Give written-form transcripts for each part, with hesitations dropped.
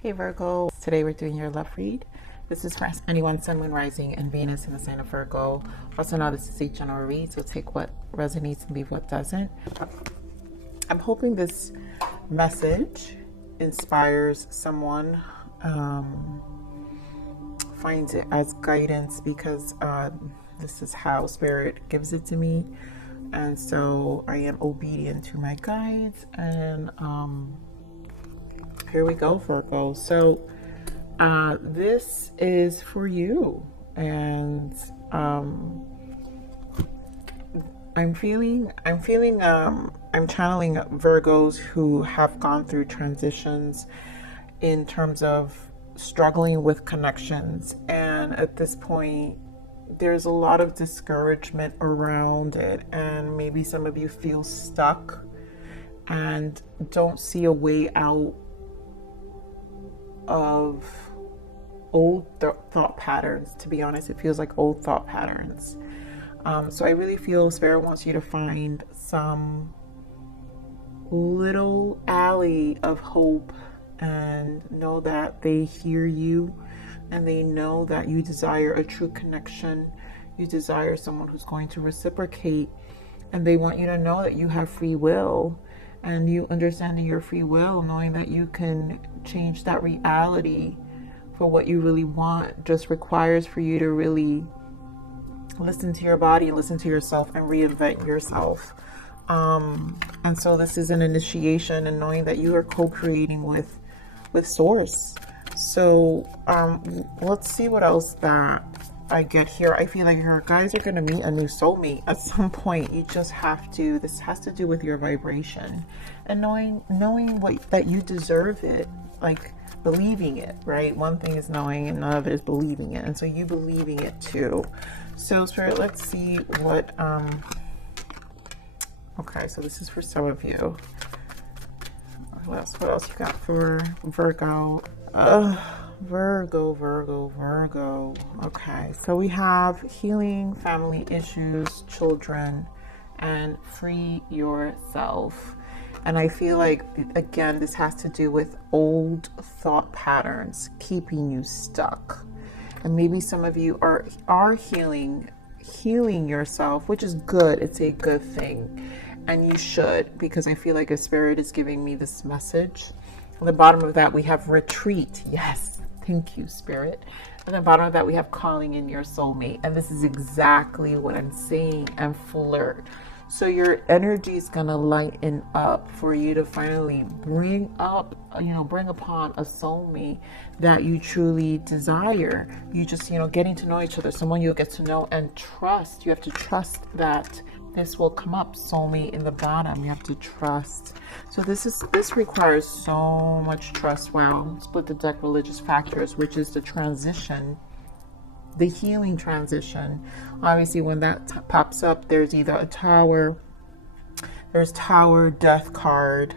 Hey Virgo, today we're doing your love read. This is for anyone, Sun, Moon, Rising, and Venus in the sign of Virgo. Also know this is a general read, so take what resonates and leave what doesn't. I'm hoping this message inspires someone, finds it as guidance, because this is how Spirit gives it to me. And so I am obedient to my guides, and here we go, Virgo. So this is for you, and I'm channeling Virgos who have gone through transitions in terms of struggling with connections, and at this point there's a lot of discouragement around it, and maybe some of you feel stuck and don't see a way out of old thought patterns. To be honest, it feels like old thought patterns. So I really feel Spirit wants you to find some little alley of hope, and know that they hear you, and they know that you desire a true connection. You desire someone who's going to reciprocate, and they want you to know that you have free will, and you understanding your free will, knowing that you can change that reality for what you really want, just requires for you to really listen to your body, listen to yourself, and reinvent yourself. And so this is an initiation, and knowing that you are co-creating with Source. So let's see what else that I get here. I feel like your guys are going to meet a new soulmate at some point. You just have to, this has to do with your vibration, and knowing that you deserve it, like believing it, right? One thing is knowing, and none of it is believing it. And so you believing it too. So Spirit, let's see what, okay, so this is for some of you. What else you got for Virgo? Virgo. Okay, so we have healing, family issues, children, and free yourself. And I feel like, again, this has to do with old thought patterns keeping you stuck. And maybe some of you are healing yourself, which is good. It's a good thing. And you should, because I feel like a Spirit is giving me this message. On the bottom of that, we have retreat. Yes. Thank you, Spirit. At the bottom of that, we have calling in your soulmate. And this is exactly what I'm saying, and flirt. So your energy is going to lighten up for you to finally bring upon a soulmate that you truly desire. You just, getting to know each other, someone you'll get to know and trust. You have to trust that this will come up. Soulmate in the bottom, you have to trust. So this requires so much trust. Wow. Split the deck, religious factors, which is the transition, the healing transition. Obviously, when that pops up, there's either a tower, death card,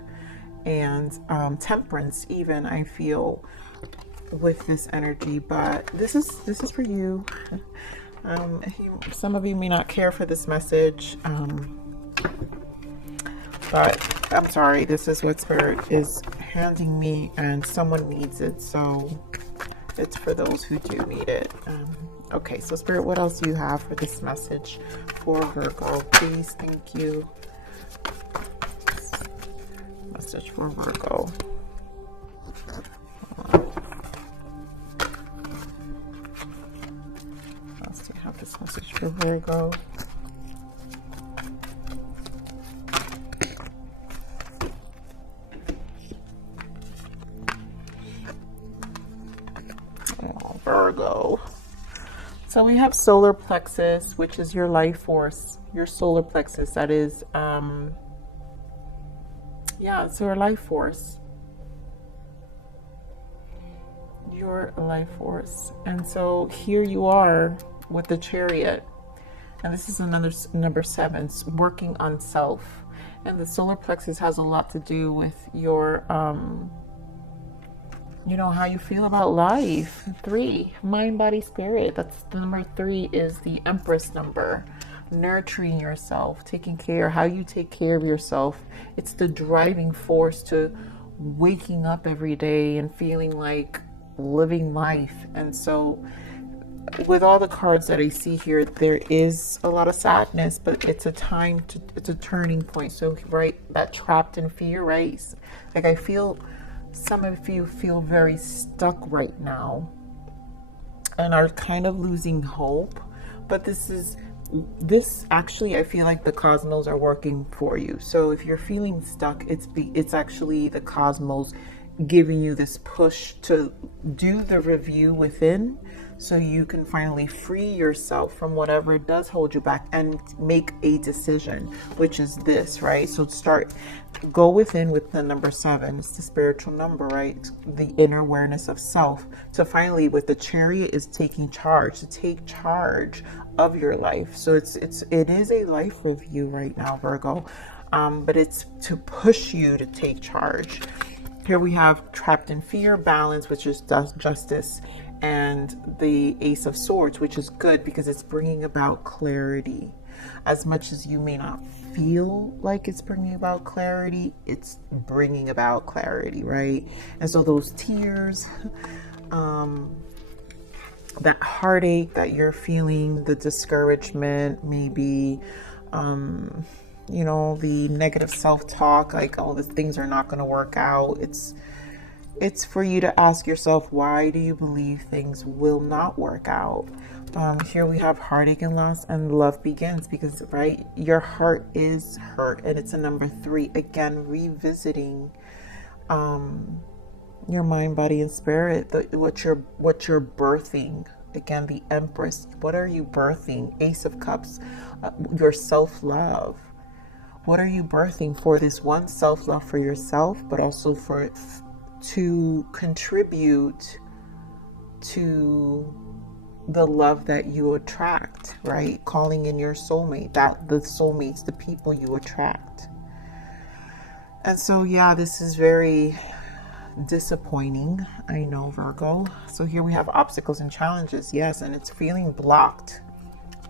and temperance even, I feel, with this energy. But this is for you. Some of you may not care for this message, but I'm sorry, this is what Spirit is handing me, and someone needs it, so it's for those who do need it. Okay, so Spirit, what else do you have for this message for Virgo? Please, thank you. Message for Virgo. Let's see, have this message for Virgo. Virgo. So we have solar plexus, which is your life force, your solar plexus. That is, it's your life force. Your life force. And so here you are with the Chariot. And this is another number 7, working on self. And the solar plexus has a lot to do with your, how you feel about life. 3, mind, body, spirit. That's the number 3 is the Empress number. Nurturing yourself, taking care, how you take care of yourself. It's the driving force to waking up every day and feeling like living life. And so with all the cards that I see here, there is a lot of sadness, but it's a time to, it's a turning point. So, right, that trapped in fear, right? Like I feel some of you feel very stuck right now and are kind of losing hope. But this actually, I feel like the cosmos are working for you. So if you're feeling stuck, it's actually the cosmos giving you this push to do the review within, so you can finally free yourself from whatever does hold you back and make a decision, which is this, right? So go within with the number 7. It's the spiritual number, right? The inner awareness of self. To finally, with the Chariot, is taking charge, to take charge of your life. So it is a life review right now, Virgo, but it's to push you to take charge. Here we have trapped in fear, balance, which is justice, and the Ace of Swords, which is good because it's bringing about clarity. As much as you may not feel like it's bringing about clarity, it's bringing about clarity, right? And so those tears, that heartache that you're feeling, the discouragement, maybe, you know, the negative self-talk, like, oh, these things are not going to work out. It's for you to ask yourself, why do you believe things will not work out? Here we have heartache and loss, and love begins, because, right, your heart is hurt, and it's a number 3. Again, revisiting your mind, body, and spirit, what you're birthing. Again, the Empress. What are you birthing? Ace of Cups, your self-love. What are you birthing for this one? Self-love for yourself, but also to contribute to the love that you attract, right? Calling in your soulmate, the soulmates, the people you attract. And so, yeah, this is very disappointing, I know, Virgo. So here we have obstacles and challenges. Yes, and it's feeling blocked.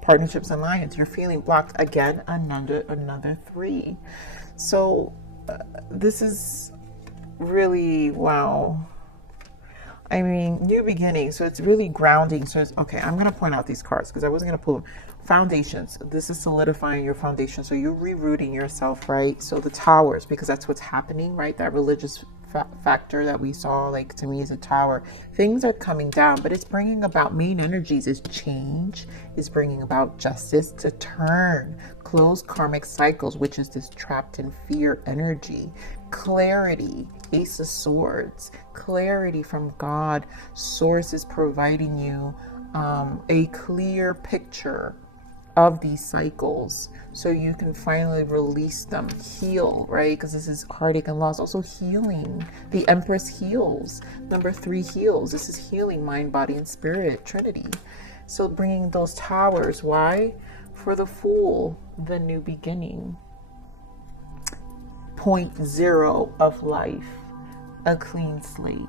Partnerships and alliance, you're feeling blocked. Again, another 3. So this is really, wow. I mean, new beginning. So it's really grounding. So it's okay. I'm going to point out these cards because I wasn't going to pull them. Foundations. This is solidifying your foundation. So you're rerouting yourself, right? So the towers, because that's what's happening, right? That religious factor that we saw, like, to me, is a tower. Things are coming down, but it's bringing about main energies is change, is bringing about justice, to turn, close karmic cycles, which is this trapped in fear energy. Clarity, Ace of Swords, clarity from God. Source is providing you a clear picture of these cycles, so you can finally release them, heal, right? Because this is heartache and loss. Also healing. The Empress heals. Number 3 heals. This is healing, mind, body, and spirit, Trinity. So bringing those towers. Why? For the Fool, the new beginning. Point 0 of life. A clean slate.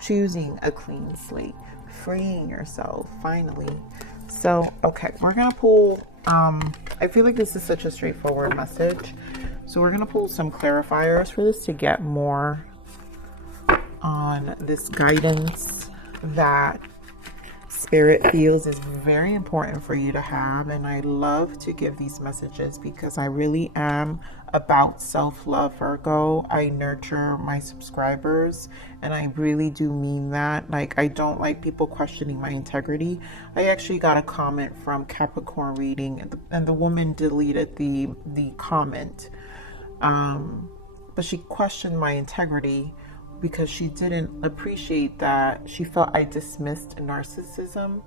Choosing a clean slate. Freeing yourself, finally. So, okay, we're going to pull, I feel like this is such a straightforward message. So we're going to pull some clarifiers for this to get more on this guidance that Spirit feels is very important for you to have. And I love to give these messages because I really am about self-love, Virgo. I nurture my subscribers, and I really do mean that. Like, I don't like people questioning my integrity. I actually got a comment from Capricorn reading, and the woman deleted the comment, but she questioned my integrity because she didn't appreciate that. She felt I dismissed narcissism,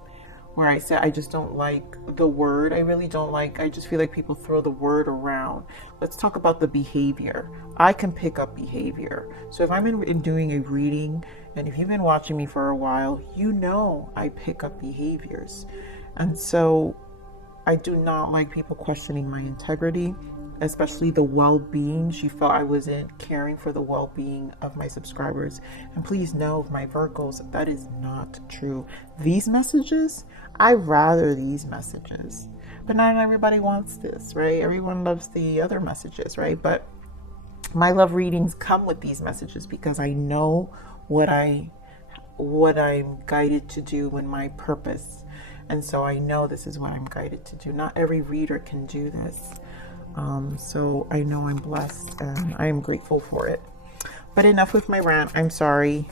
where I said I just don't like the word. I really don't like, I just feel like people throw the word around. Let's talk about the behavior. I can pick up behavior. So if I'm in doing a reading, and if you've been watching me for a while, you know I pick up behaviors. And so I do not like people questioning my integrity, especially the well-being. She felt I wasn't caring for the well-being of my subscribers. And please know, my Virgos, that is not true. These messages, I rather these messages, but not everybody wants this, right? Everyone loves the other messages, right? But My love readings come with these messages because I know what I'm guided to do in my purpose. And so I know this is what I'm guided to do. Not every reader can do this. So I know I'm blessed and I am grateful for it. But enough with my rant. I'm sorry,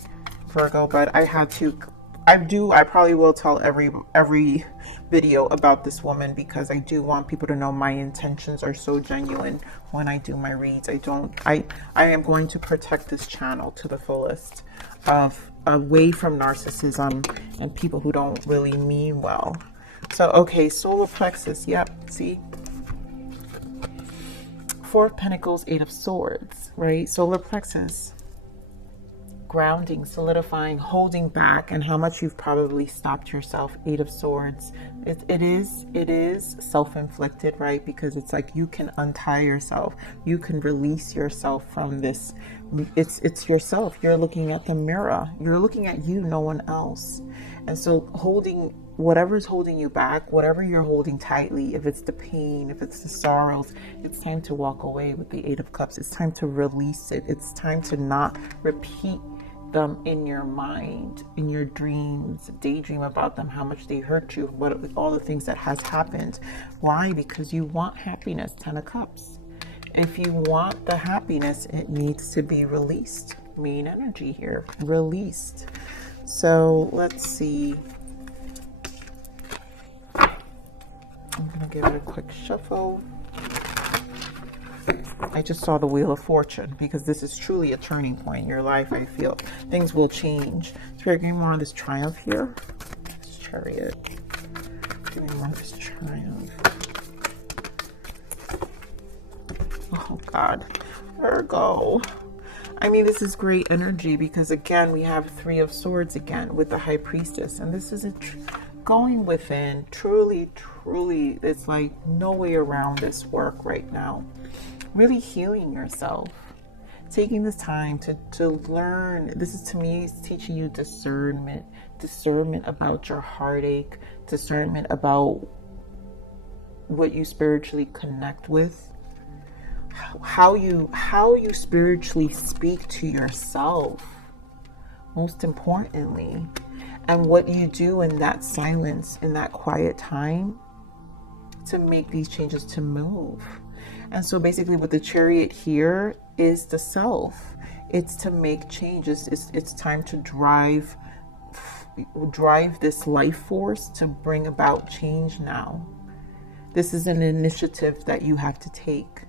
Virgo, but I had to. I probably will tell every video about this woman because I do want people to know my intentions are so genuine when I do my reads. I am going to protect this channel to the fullest away from narcissism and people who don't really mean well. So, okay, solar plexus. Yep, see? Four of Pentacles, Eight of Swords, right? Solar plexus. Grounding, solidifying, holding back, and how much you've probably stopped yourself. Eight of Swords. It is self-inflicted, right? Because it's like you can untie yourself. You can release yourself from this. It's yourself. You're looking at the mirror. You're looking at you, no one else. And so holding whatever's holding you back, whatever you're holding tightly, if it's the pain, if it's the sorrows, it's time to walk away with the Eight of Cups. It's time to release it. It's time to not repeat them in your mind, in your dreams, daydream about them, how much they hurt you, all the things that has happened. Why? Because you want happiness. Ten of Cups. If you want the happiness, it needs to be released. Main energy here, released. So let's see. I'm gonna give it a quick shuffle. I just saw the Wheel of Fortune because this is truly a turning point in your life. I feel things will change. Spirit, give me more of this Triumph here. This Chariot. Give me more of this Triumph. Oh God, Virgo. I mean, this is great energy because again, we have Three of Swords again with the High Priestess, and this is going within. Truly, it's like no way around this work right now. Really healing yourself, taking this time to learn. This is, to me, it's teaching you discernment about your heartache, discernment about what you spiritually connect with, how you spiritually speak to yourself, most importantly, and what you do in that silence, in that quiet time to make these changes, to move. And so basically with the Chariot here is the self. It's to make changes. It's time to drive this life force to bring about change now. This is an initiative that you have to take.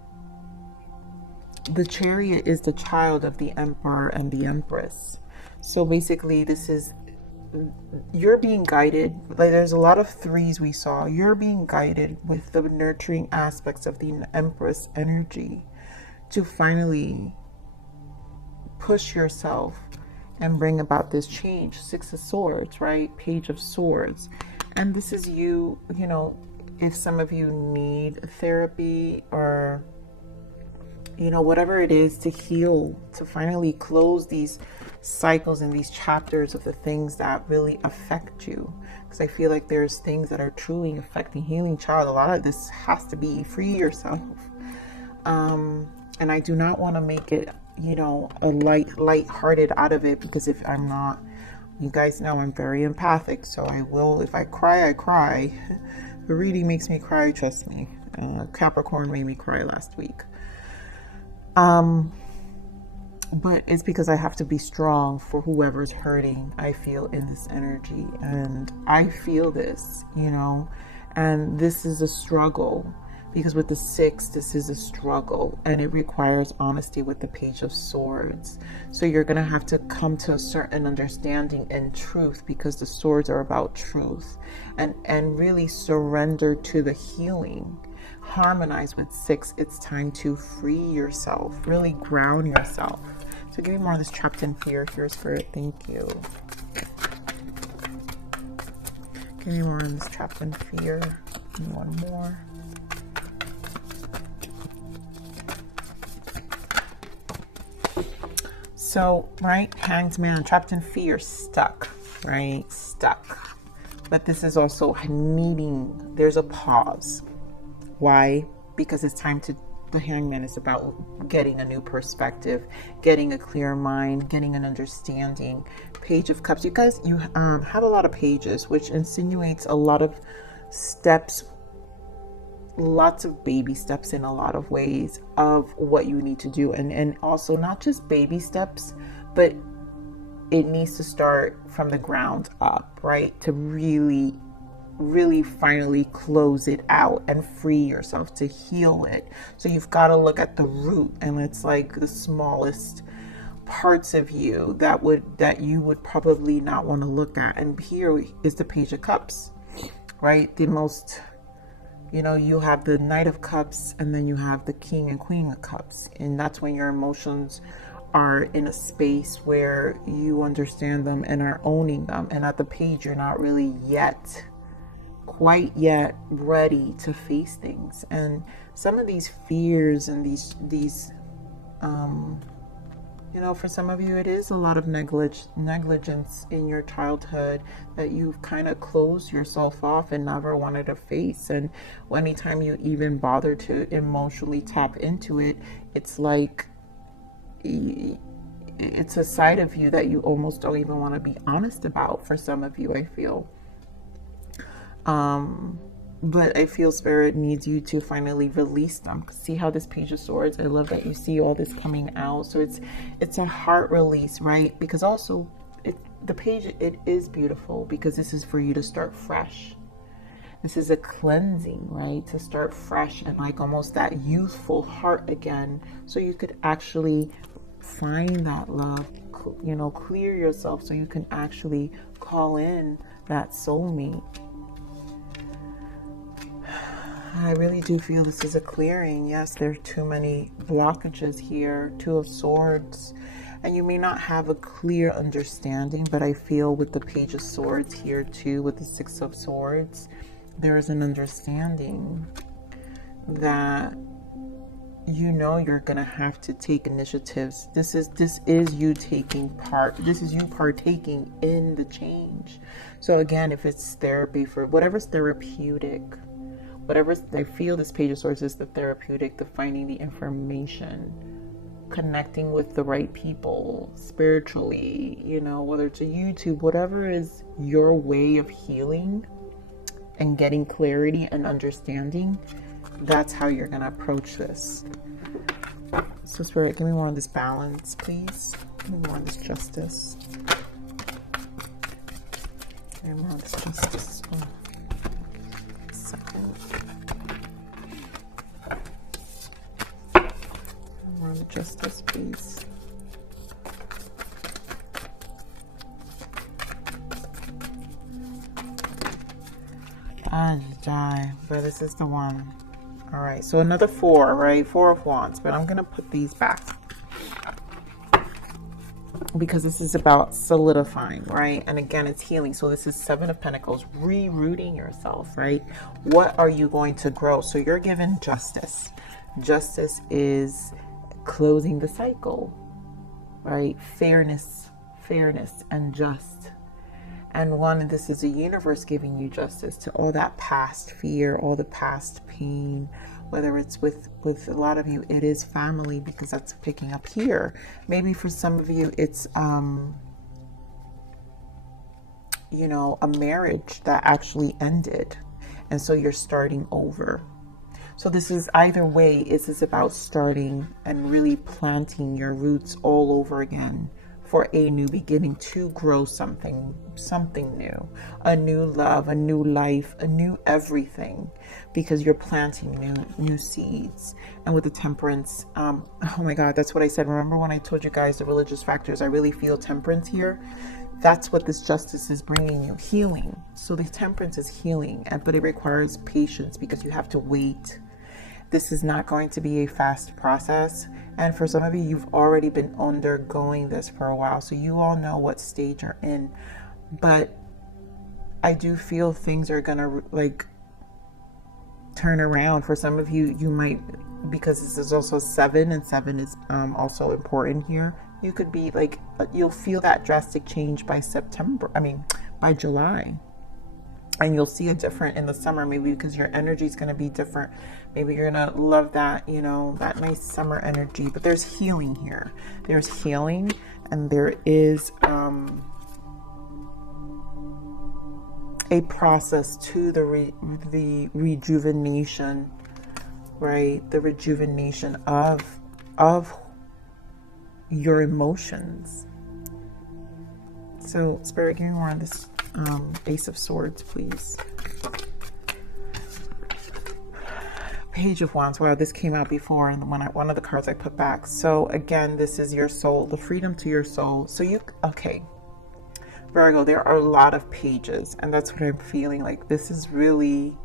The Chariot is the child of the Emperor and the Empress. So basically this is, you're being guided. Like there's a lot of threes we saw. You're being guided with the nurturing aspects of the Empress energy to finally push yourself and bring about this change. Six of Swords, right? Page of Swords. And this is you know, if some of you need therapy or whatever it is to heal, to finally close these cycles and these chapters of the things that really affect you. Because I feel like there's things that are truly affecting healing child. A lot of this has to be free yourself. And I do not want to make it, a light-hearted out of it, because if I'm not, you guys know I'm very empathic. So I will, if I cry, I cry. The reading makes me cry, trust me. Capricorn made me cry last week. But it's because I have to be strong for whoever's hurting, I feel, in this energy. And I feel this, and this is a struggle, because with the Six, this is a struggle, and it requires honesty with the Page of Swords. So you're going to have to come to a certain understanding and truth, because the swords are about truth, and really surrender to the healing. Harmonize with Six. It's time to free yourself, really ground yourself. So give me more of this Trapped in Fear here, Spirit. Thank you. Give me more of this Trapped in Fear. Give me one more. So, right, Hanged Man, trapped in fear, stuck, right? Stuck. But this is also needing, there's a pause. Why? Because it's time to, the Hangman is about getting a new perspective, getting a clear mind, getting an understanding. Page of Cups. You guys, you have a lot of pages, which insinuates a lot of steps, lots of baby steps in a lot of ways of what you need to do. And also not just baby steps, but it needs to start from the ground up, right? To really finally close it out and free yourself, to heal it. So you've got to look at the root, and it's like the smallest parts of you that you would probably not want to look at. And here is the Page of Cups, right? The most, you know, you have the Knight of Cups, and then you have the King and Queen of Cups, and that's when your emotions are in a space where you understand them and are owning them. And at the page, you're not really quite yet ready to face things. And some of these fears and these you know, for some of you, it is a lot of negligence in your childhood that you've kind of closed yourself off and never wanted to face. And anytime you even bother to emotionally tap into it, it's like it's a side of you that you almost don't even want to be honest about. For some of you, I feel. But I feel Spirit needs you to finally release them. See how this Page of Swords, I love that you see all this coming out. So it's a heart release, right? Because also the page, it is beautiful because this is for you to start fresh. This is a cleansing, right? To start fresh and like almost that youthful heart again. So you could actually find that love, you know, clear yourself so you can actually call in that soulmate. I really do feel this is a clearing. Yes, there are too many blockages here. Two of Swords. And you may not have a clear understanding, but I feel with the Page of Swords here too, with the Six of Swords, there is an understanding that you know you're gonna have to take initiatives. This is you taking part. This is you partaking in the change. So again, if it's therapy, for whatever's therapeutic, I feel this Page of Swords is the therapeutic, the finding the information, connecting with the right people spiritually, you know, whether it's a YouTube, whatever is your way of healing and getting clarity and understanding, that's how you're going to approach this. So Spirit, give me more of this balance, please. Give me more of this justice. Give me more of this justice. Oh. Second. More of the justice, please. But this is the one. All right, so another 4, right? 4 of Wands, but I'm gonna put these back because this is about solidifying, right? And again, it's healing. So this is 7 of Pentacles, rerooting yourself, right? What are you going to grow? So you're given justice. Justice is closing the cycle, right? Fairness and just. And this is the universe giving you justice to all that past fear, all the past pain, whether it's with a lot of you, it is family, because that's picking up here. Maybe for some of you, it's, you know, a marriage that actually ended. And so you're starting over. So this is either way, this is about starting and really planting your roots all over again for a new beginning, to grow something new, a new love, a new life, a new everything, because you're planting new seeds. And with the Temperance, oh my God, that's what I said. Remember when I told you guys the religious factors? I really feel Temperance here. That's what this justice is bringing you, healing. So the Temperance is healing, but it requires patience because you have to wait. This is not going to be a fast process. And for some of you, you've already been undergoing this for a while, so you all know what stage you're in. But I do feel things are gonna like turn around. For some of you, you might, because this is also 7, and 7 is also important here. You could be like, you'll feel that drastic change by by July. And you'll see it different in the summer, maybe because your energy is going to be different. Maybe you're going to love that, you know, that nice summer energy. But there's healing here. There's healing, and there is a process to the rejuvenation, right? The rejuvenation of your emotions. So, Spirit, give me more on this Ace of Swords, please. Page of Wands. Wow, this came out before, and one of the cards I put back. So again, this is your soul, the freedom to your soul. So okay, Virgo, there are a lot of pages, and that's what I'm feeling like. This is really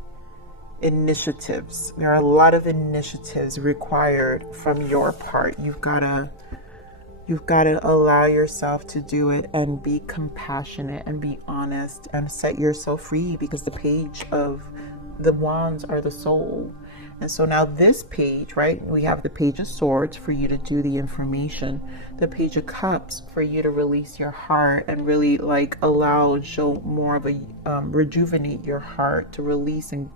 initiatives. There are a lot of initiatives required from your part. You've got to allow yourself to do it and be compassionate and be honest and set yourself free, because the page of the wands are the soul. And so now this page, right, we have the Page of Swords for you to do the information, the Page of Cups for you to release your heart and really like show more of a rejuvenate your heart, to release and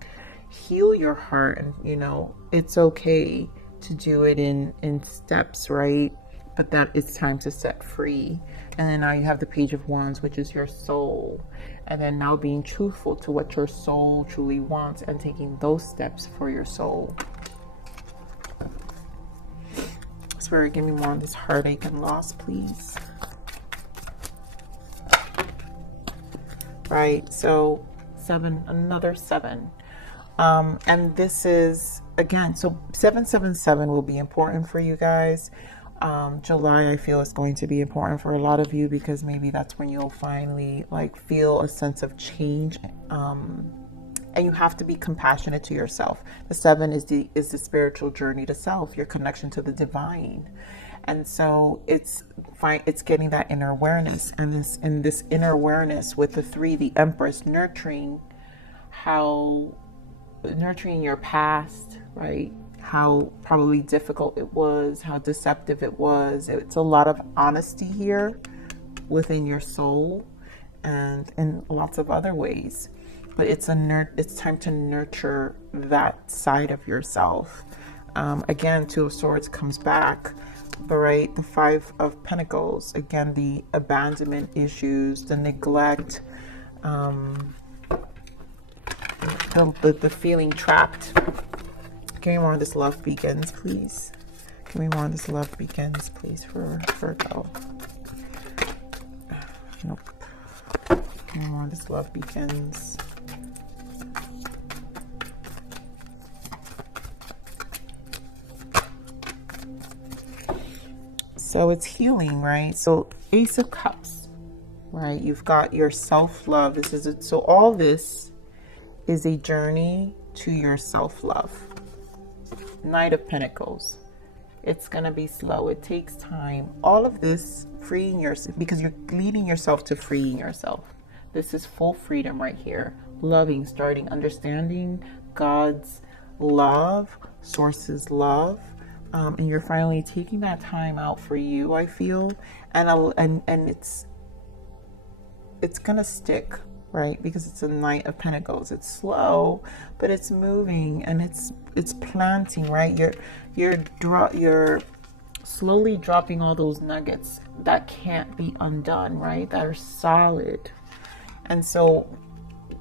heal your heart. And you know, it's okay to do it in steps, right? But that it's time to set free. And then now you have the Page of Wands, which is your soul. And then now being truthful to what your soul truly wants and taking those steps for your soul. Spirit, give me more on this heartache and loss, please. Right, so 7, another 7. And this is, again, so 777 will be important for you guys. July, I feel, is going to be important for a lot of you, because maybe that's when you'll finally like feel a sense of change. And you have to be compassionate to yourself. The 7 is the spiritual journey to self, your connection to the divine. And so it's getting that inner awareness, and this inner awareness with the 3, the Empress, nurturing your past, right? How probably difficult it was, how deceptive it was. It's a lot of honesty here within your soul and in lots of other ways. But it's time to nurture that side of yourself. Again, 2 of Swords comes back, but right, the 5 of Pentacles, again, the abandonment issues, the neglect, the feeling trapped. Give me more of this Love Begins, please. Give me more of this Love Begins, please, for Virgo. Nope. Give me more of this Love Begins. So it's healing, right? So Ace of Cups, right? You've got your self-love. This is it. So all this is a journey to your self-love. Knight of Pentacles. It's going to be slow. It takes time. All of this, freeing yourself, because you're leading yourself to freeing yourself. This is full freedom right here. Loving, starting, understanding God's love, Source's love. And you're finally taking that time out for you, I feel. And it's going to stick, right? Because it's a Knight of Pentacles. It's slow, but it's moving, and it's planting, right? You're slowly dropping all those nuggets that can't be undone, right? That are solid. And so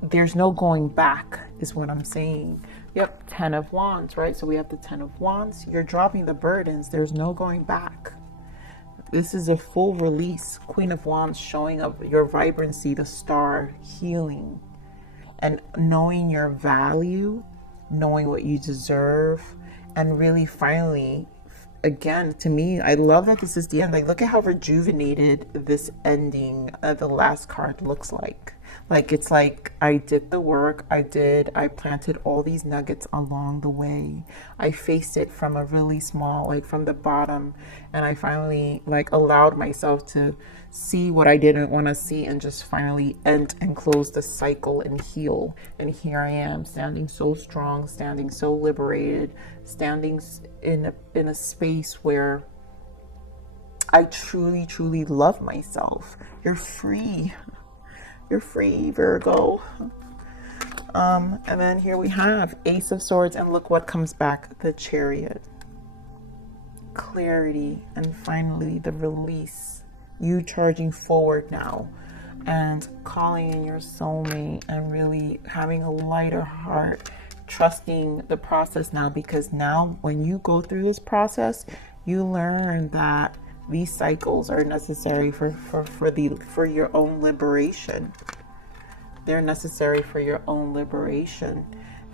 there's no going back, is what I'm saying. Yep, 10 of Wands, right? So we have the 10 of Wands. You're dropping the burdens. There's no going back. This is a full release. Queen of Wands showing up your vibrancy, the star, healing, and knowing your value, knowing what you deserve, and really finally, again, to me, I love that this is the end. Like, look at how rejuvenated this ending of the last card looks like. Like, it's like I did the work. I planted all these nuggets along the way. I faced it from a really small, like from the bottom. And I finally like allowed myself to see what I didn't want to see and just finally end and close the cycle and heal. And here I am, standing so strong, standing so liberated, standing in a space where I truly, truly love myself. You're free. You're free, Virgo. And then here we have Ace of Swords, and look what comes back, the Chariot. Clarity, and finally the release. You charging forward now and calling in your soulmate and really having a lighter heart, trusting the process now, because now when you go through this process, you learn that these cycles are necessary for your own liberation. They're necessary for your own liberation,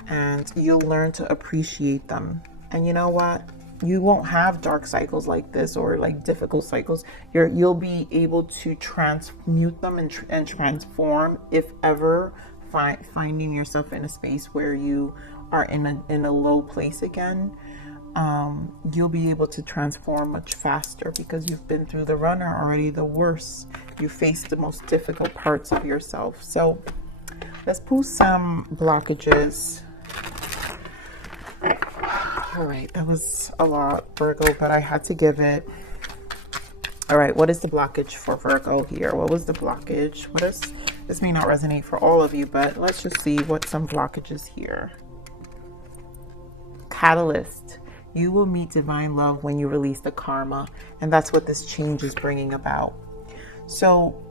and you'll learn to appreciate them. And you know what? You won't have dark cycles like this, or like difficult cycles. You'll be able to transmute them and transform, if ever finding yourself in a space where you are in a low place again. You'll be able to transform much faster because you've been through the runner already, the worst. You faced the most difficult parts of yourself. So let's pull some blockages. All right, that was a lot, Virgo, but I had to give it. All right, what is the blockage for Virgo here? What was the blockage? This may not resonate for all of you, but let's just see what some blockages here. Catalyst. You will meet divine love when you release the karma, and that's what this change is bringing about. So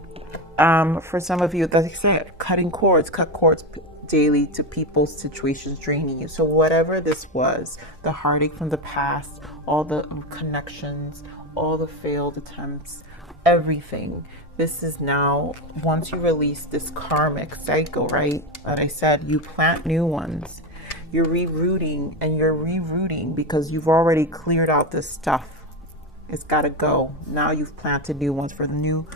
for some of you, like I said, cut cords daily to people's situations draining you. So whatever this was, the heartache from the past, all the connections, all the failed attempts, everything, this is now, once you release this karmic cycle, right, that I said, you plant new ones. You're rerouting, and you're rerouting because you've already cleared out this stuff. It's got to go. Now you've planted new ones for a new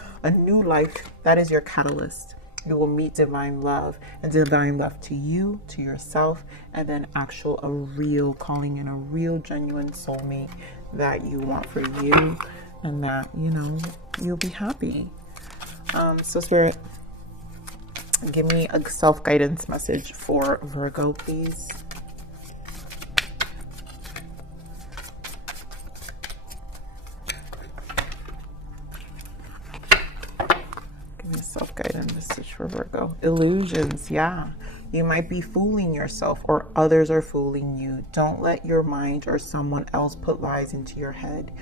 life. That is your catalyst. You will meet divine love, and divine love to you, to yourself, and then calling in a real genuine soulmate that you want for you, and that, you'll be happy. So Spirit, give me a self-guidance message for Virgo, please. Self-guidance message for Virgo. Illusions, yeah. You might be fooling yourself, or others are fooling you. Don't let your mind or someone else put lies into your head.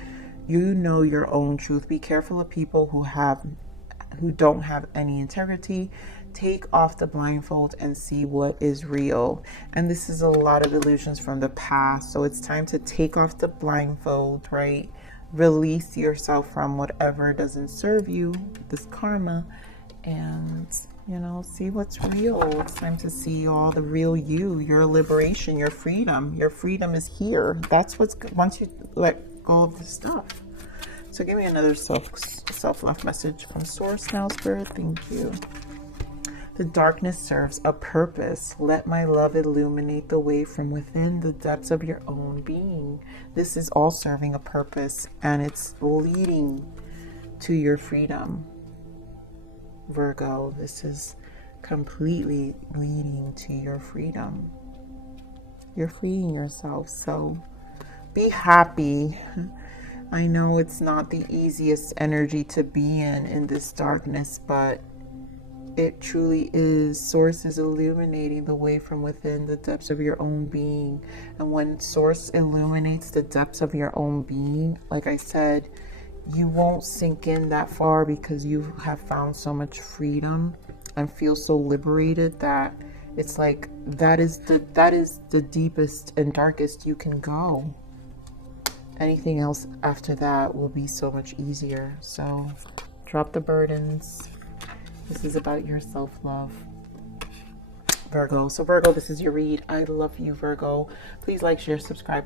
You know your own truth. Be careful of people who don't have any integrity. Take off the blindfold and see what is real. And this is a lot of illusions from the past, so it's time to take off the blindfold, right? Release yourself from whatever doesn't serve you, this karma, and see what's real. It's time to see all the real you, your liberation, your freedom. Your freedom is here. That's once you let go of the stuff. So give me another self-love message from Source now, Spirit. Thank you. The darkness serves a purpose. Let my love illuminate the way from within the depths of your own being. This is all serving a purpose, and it's leading to your freedom. Virgo, this is completely leading to your freedom. You're freeing yourself, so be happy. I know it's not the easiest energy to be in this darkness, but it truly is. Source is illuminating the way from within the depths of your own being. And when Source illuminates the depths of your own being, like I said, you won't sink in that far because you have found so much freedom and feel so liberated that it's like that is the deepest and darkest you can go. Anything else after that will be so much easier. So drop the burdens. This is about your self-love, Virgo. So Virgo, this is your read. I love you, Virgo. Please like, share, subscribe,